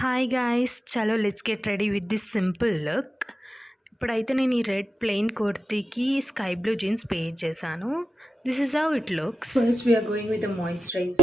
Hi guys, చలో let's get ready with this simple look. ఇప్పుడైతే నేను ఈ రెడ్ ప్లెయిన్ కుర్తీకి స్కై బ్లూ జీన్స్ పేర్ చేశాను. This is how it looks. First we're going with moisturiser.